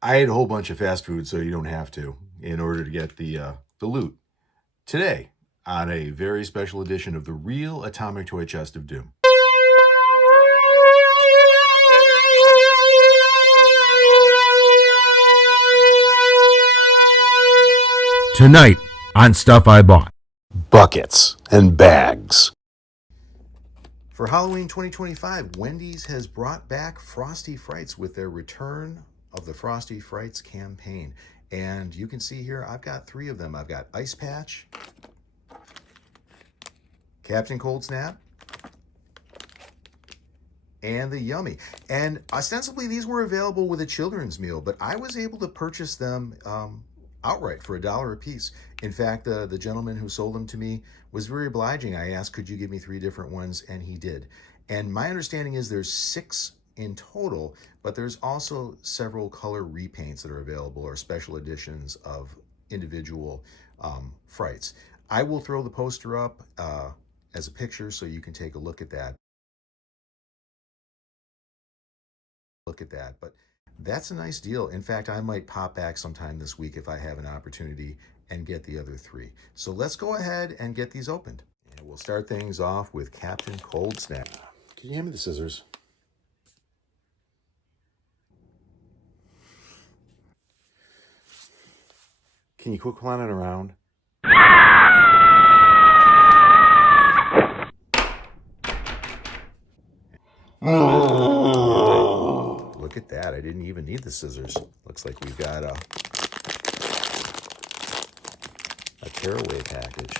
I ate a whole bunch of fast food, so you don't have to, in order to get the loot. Today, on a very special edition of the Real Atomic Toy Chest of Doom. Tonight on Stuff I Bought. Buckets and bags. For Halloween 2025, Wendy's has brought back Frosty Frights with their return of the Frosty Frights campaign. And you can see here, I've got 3 of them. I've got Ice Patch, Captain Cold Snap, and the Yummy. And ostensibly, these were available with a children's meal, but I was able to purchase them outright for $1 a piece. In fact, the gentleman who sold them to me was very obliging. I asked, could you give me 3 different ones? And he did. And my understanding is there's 6 in total, but there's also several color repaints that are available or special editions of individual frights. I will throw the poster up as a picture so you can take a look at that. But that's a nice deal. In fact, I might pop back sometime this week if I have an opportunity and get the other 3. So let's go ahead and get these opened. And we'll start things off with Captain Cold Snap. Can you hand me the scissors? Can you quit clowning around? Look at that. I didn't even need the scissors. Looks like we've got a tearaway package.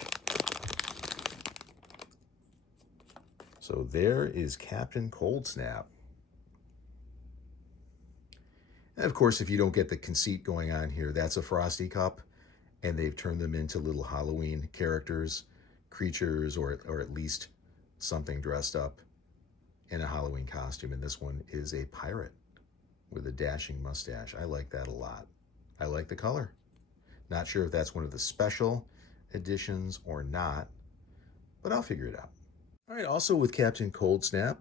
So there is Captain Cold Snap. And of course, if you don't get the conceit going on here, that's a Frosty cup, and they've turned them into little Halloween characters, creatures, or at least something dressed up in a Halloween costume. And this one is a pirate with a dashing mustache. I like that a lot. I like the color. Not sure if that's one of the special editions or not, but I'll figure it out. All right, also with Captain Cold Snap,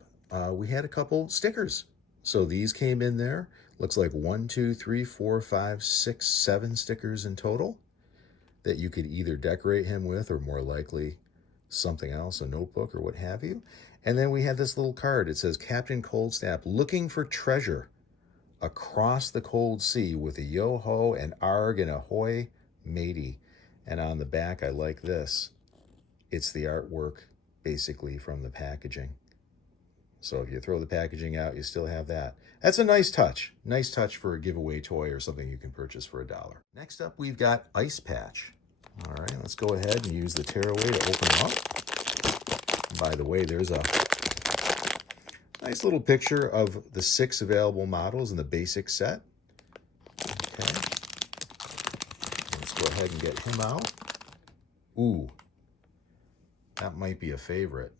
we had a couple stickers. So these came in there. Looks like 1, 2, 3, 4, 5, 6, 7 stickers in total that you could either decorate him with or more likely something else, a notebook or what have you. And then we had this little card. It says, Captain Cold Snap, looking for treasure across the cold sea with a yo-ho and arg and ahoy matey. And on the back, I like this. It's the artwork basically from the packaging. So if you throw the packaging out, you still have that. That's a nice touch. Nice touch for a giveaway toy or something you can purchase for $1. Next up, we've got Ice Patch. All right, let's go ahead and use the tearaway to open them up. By the way, there's a nice little picture of the 6 available models in the basic set. Okay. Let's go ahead and get him out. Ooh, that might be a favorite.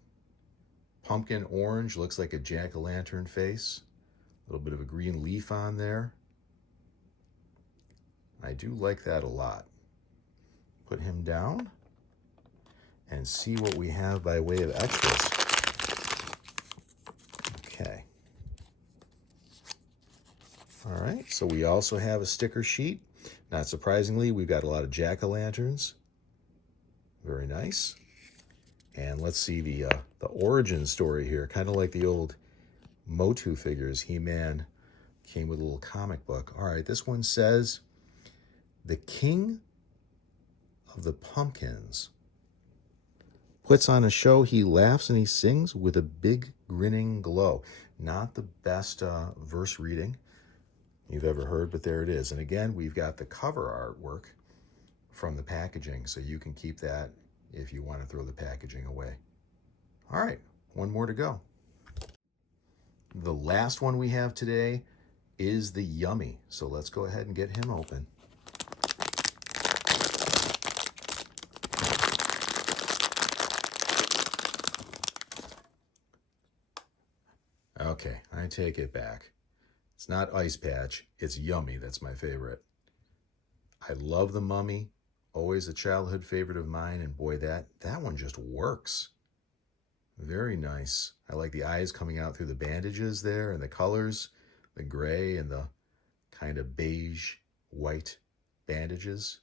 Pumpkin orange, looks like a jack-o'-lantern face. A little bit of a green leaf on there. I do like that a lot. Put him down and see what we have by way of extras. Okay. All right, so we also have a sticker sheet. Not surprisingly, we've got a lot of jack-o'-lanterns. Very nice. And let's see the origin story here. Kind of like the old Motu figures. He-Man came with a little comic book. All right, this one says, the king of the pumpkins puts on a show. He laughs and he sings with a big grinning glow. Not the best verse reading you've ever heard, but there it is. And again, we've got the cover artwork from the packaging, so you can keep that if you want to throw the packaging away. All right, one more to go. The last one we have today is the Yummy. So let's go ahead and get him open. Okay, I take it back. It's not Ice Patch, it's Yummy. That's my favorite. I love the Mummy. Always a childhood favorite of mine, and boy, that one just works. Very nice. I like the eyes coming out through the bandages there, and the colors, the gray and the kind of beige, white bandages.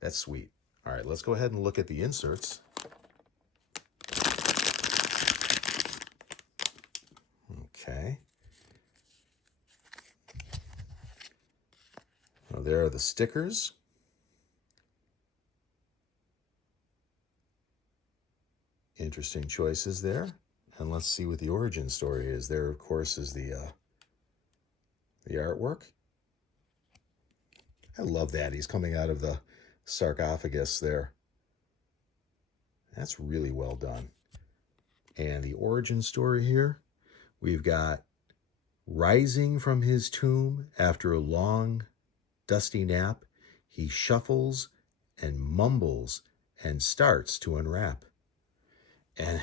That's sweet. All right, let's go ahead and look at the inserts. Okay. Well, there are the stickers. Interesting choices there. And let's see what the origin story is. There, of course, is the artwork. I love that. He's coming out of the sarcophagus there. That's really well done. And the origin story here, we've got rising from his tomb after a long, dusty nap, he shuffles and mumbles and starts to unwrap. And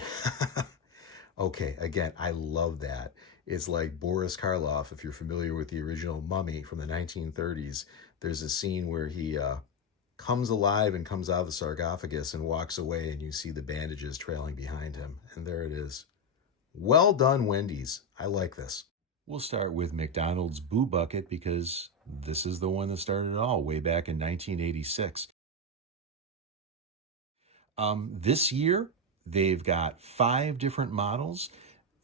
okay, again, I love that. It's like Boris Karloff, if you're familiar with the original Mummy from the 1930s. There's a scene where he comes alive and comes out of the sarcophagus and walks away, and you see the bandages trailing behind him. And there it is. Well done, Wendy's. I like this. We'll start with McDonald's Boo Bucket because this is the one that started it all way back in 1986. This year, they've got 5 different models.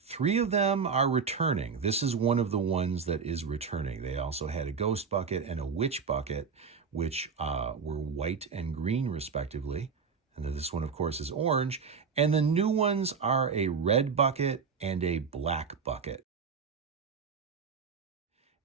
3 of them are returning. This is one of the ones that is returning. They also had a ghost bucket and a witch bucket, which were white and green, respectively. And then this one, of course, is orange. And the new ones are a red bucket and a black bucket.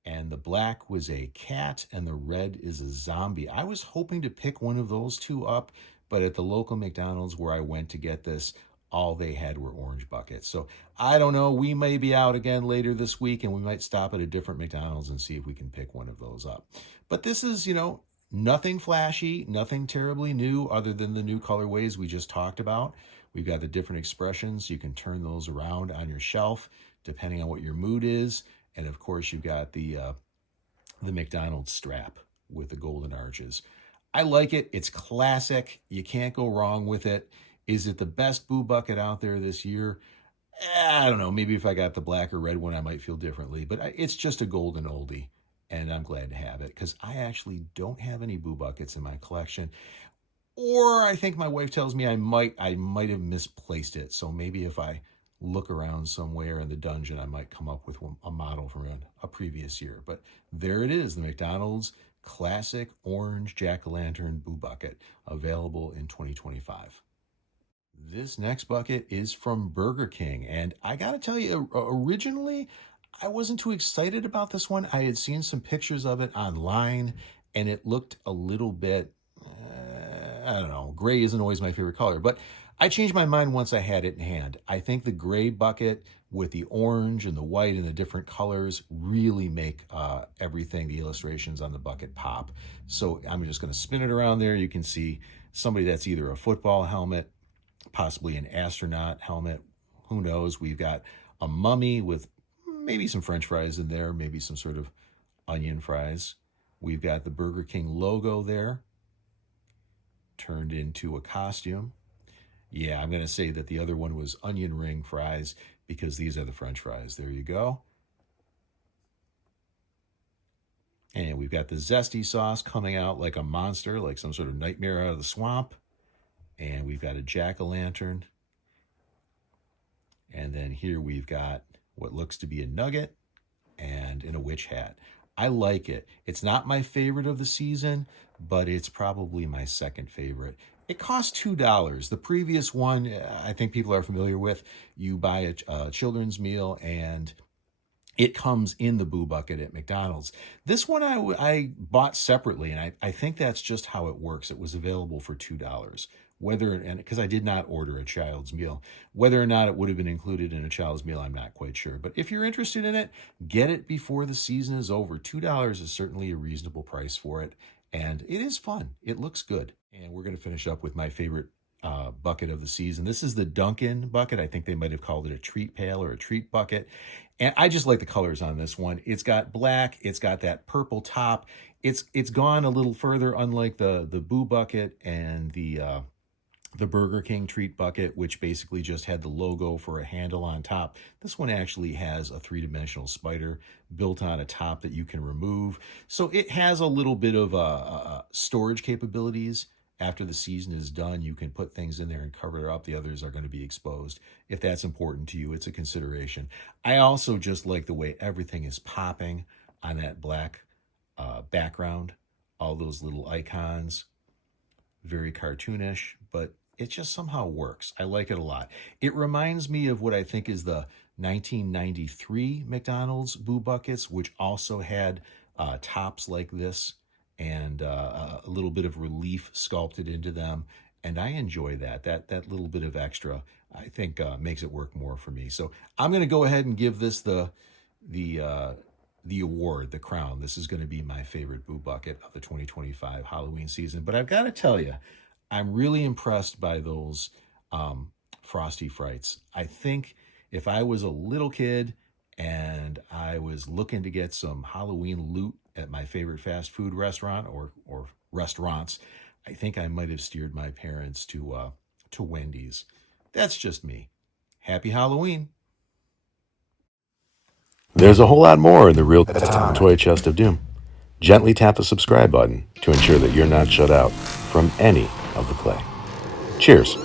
And the black was a cat and the red is a zombie. I was hoping to pick one of those 2 up, but at the local McDonald's where I went to get this, all they had were orange buckets. So I don't know, we may be out again later this week and we might stop at a different McDonald's and see if we can pick one of those up. But this is, nothing flashy, nothing terribly new other than the new colorways we just talked about. We've got the different expressions. You can turn those around on your shelf depending on what your mood is. And of course, you've got the McDonald's strap with the golden arches. I like it. It's classic. You can't go wrong with it. Is it the best Boo Bucket out there this year? I don't know. Maybe if I got the black or red one, I might feel differently. But it's just a golden oldie, and I'm glad to have it because I actually don't have any Boo Buckets in my collection. Or I think my wife tells me I might have misplaced it. So maybe if I look around somewhere in the dungeon, I might come up with a model from a previous year. But there it is, the McDonald's classic orange jack-o'-lantern Boo Bucket, available in 2025. This next bucket is from Burger King, and I gotta tell you, originally I wasn't too excited about this one. I had seen some pictures of it online, and it looked a little bit, I don't know, gray isn't always my favorite color, but I changed my mind once I had it in hand. I think the gray bucket with the orange and the white and the different colors really make everything, the illustrations on the bucket, pop. So I'm just going to spin it around there. You can see somebody that's either a football helmet, possibly an astronaut helmet. Who knows? We've got a mummy with maybe some French fries in there, maybe some sort of onion fries. We've got the Burger King logo there, turned into a costume. Yeah, I'm going to say that the other one was onion ring fries because these are the French fries. There you go. And we've got the zesty sauce coming out like a monster, like some sort of nightmare out of the swamp. And we've got a jack-o'-lantern. And then here we've got what looks to be a nugget and in a witch hat. I like it. It's not my favorite of the season, but it's probably my second favorite. It costs $2. The previous one, I think people are familiar with. You buy a children's meal and it comes in the Boo Bucket at McDonald's. This one I bought separately, and I think that's just how it works. It was available for $2. Because I did not order a child's meal. Whether or not it would have been included in a child's meal, I'm not quite sure. But if you're interested in it, get it before the season is over. $2 is certainly a reasonable price for it. And it is fun. It looks good. And we're going to finish up with my favorite bucket of the season. This is the Dunkin' bucket. I think they might have called it a treat pail or a treat bucket. And I just like the colors on this one. It's got black. It's got that purple top. It's gone a little further, unlike the Boo Bucket and the the Burger King treat bucket, which basically just had the logo for a handle on top. This one actually has a three-dimensional spider built on a top that you can remove. So it has a little bit of storage capabilities. After the season is done, you can put things in there and cover it up. The others are going to be exposed. If that's important to you, it's a consideration. I also just like the way everything is popping on that black background. All those little icons, very cartoonish, but it just somehow works. I like it a lot. It reminds me of what I think is the 1993 McDonald's Boo Buckets, which also had tops like this and a little bit of relief sculpted into them. And I enjoy that. That little bit of extra, I think, makes it work more for me. So I'm going to go ahead and give this the award, the crown. This is going to be my favorite Boo Bucket of the 2025 Halloween season. But I've got to tell you, I'm really impressed by those Frosty Frights. I think if I was a little kid and I was looking to get some Halloween loot at my favorite fast food restaurant or restaurants, I think I might have steered my parents to Wendy's. That's just me. Happy Halloween. There's a whole lot more in the Real Toy Chest of Doom. Gently tap the subscribe button to ensure that you're not shut out from any of the play. Cheers.